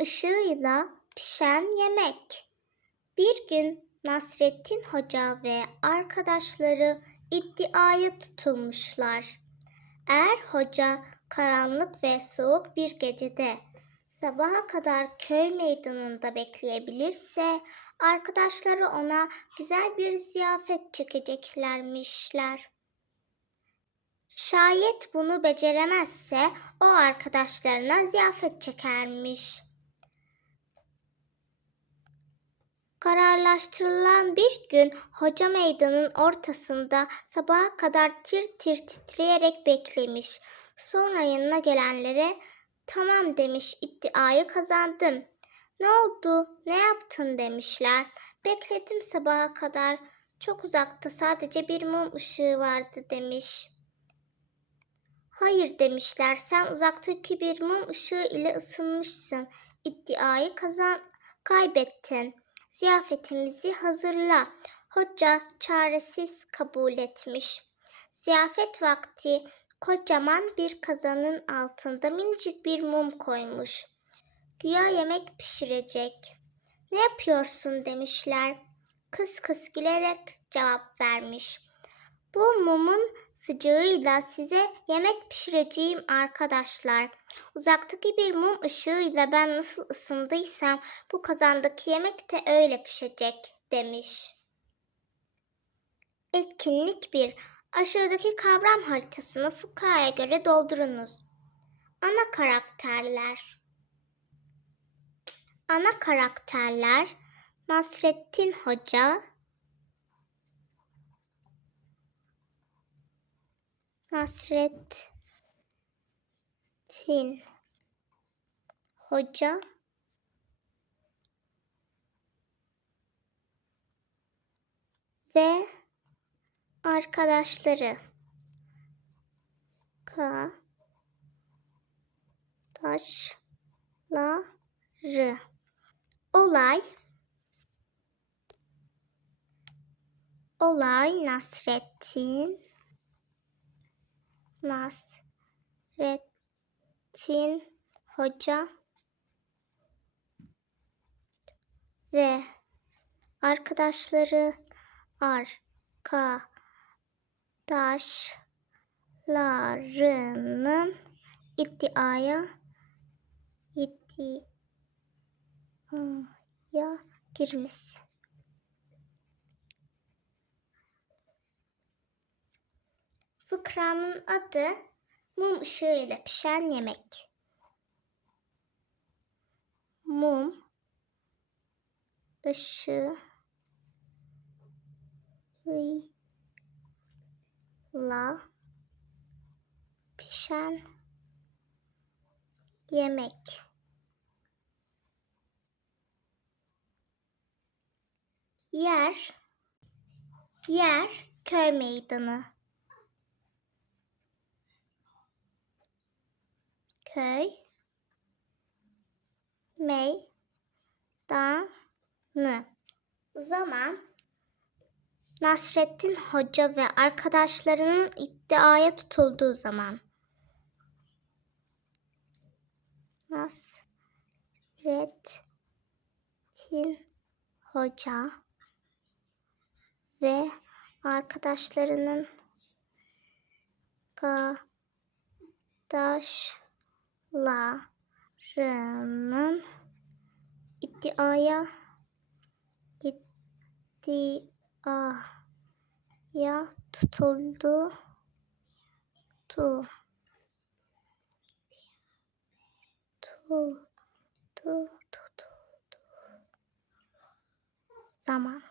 ışığıyla pişen yemek. Bir gün Nasrettin Hoca ve arkadaşları iddiaya tutulmuşlar. Eğer hoca karanlık ve soğuk bir gecede sabaha kadar köy meydanında bekleyebilirse arkadaşları ona güzel bir ziyafet çekeceklermişler. Şayet bunu beceremezse o arkadaşlarına ziyafet çekermiş. Kararlaştırılan bir gün hoca meydanın ortasında sabaha kadar tir tir titreyerek beklemiş. Sonra yanına gelenlere tamam demiş iddiayı kazandım. Ne oldu ne yaptın demişler. Bekledim sabaha kadar çok uzakta sadece bir mum ışığı vardı demiş. Hayır demişler sen uzaktaki bir mum ışığı ile ısınmışsın. İddiayı kazan kaybettin. Ziyafetimizi hazırla. Hoca çaresiz kabul etmiş. Ziyafet vakti kocaman bir kazanın altında minicik bir mum koymuş. Güya yemek pişirecek. Ne yapıyorsun demişler. Kıs kıs gülerek cevap vermiş. Bu mumun sıcağıyla size yemek pişireceğim arkadaşlar. Uzaktaki bir mum ışığıyla ben nasıl ısındıysam bu kazandaki yemek de öyle pişecek demiş. Etkinlik 1. Aşağıdaki kavram haritasını fıkraya göre doldurunuz. Ana karakterler. Ana karakterler Nasrettin Hoca, Nasrettin Hoca. Ve arkadaşları. Arkadaşları. Olay. Olay Nasrettin Nasrettin Hoca ve arkadaşları arkadaşlarının iddiaya iddiaya girmesi. Fıkranın adı mum ışığıyla pişen yemek. Mum ışığıyla pişen yemek. Yer yer köy meydanı. Köy meydanı. Zaman Nasrettin Hoca ve arkadaşlarının iddiaya tutulduğu zaman. Nasrettin Hoca ve arkadaşlarının arkadaş larının iddiaya iddiaya tutuldu. Tu tu tu tu tu zaman